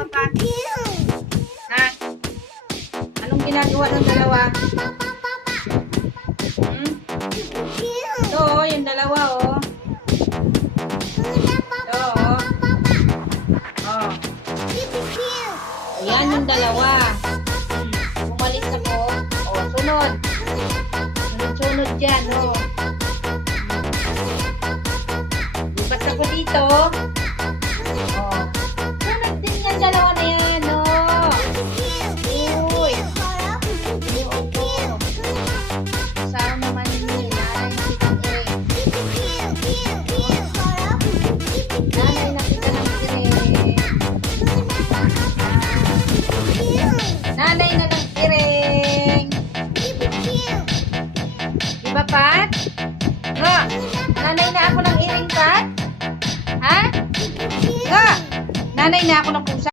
Papa? Ha? Anong ginagawa ng dalawa? Ito, oh, yung dalawa, oh. Ito, oh. Oh. Ayan yung dalawa. Umalis ako. Oh, sunod. Sunod dyan, oh. Lipat ako dito. Oh. Sunod din yan, dalawa na yan, oh. Uy. Saan naman yun? Nanay na kita ng piring. Nanay na ng piring. Diba, Pat? Nga, nanay na ako ng iring, Pat? Ha? Nga, nanay na ako ng pusa.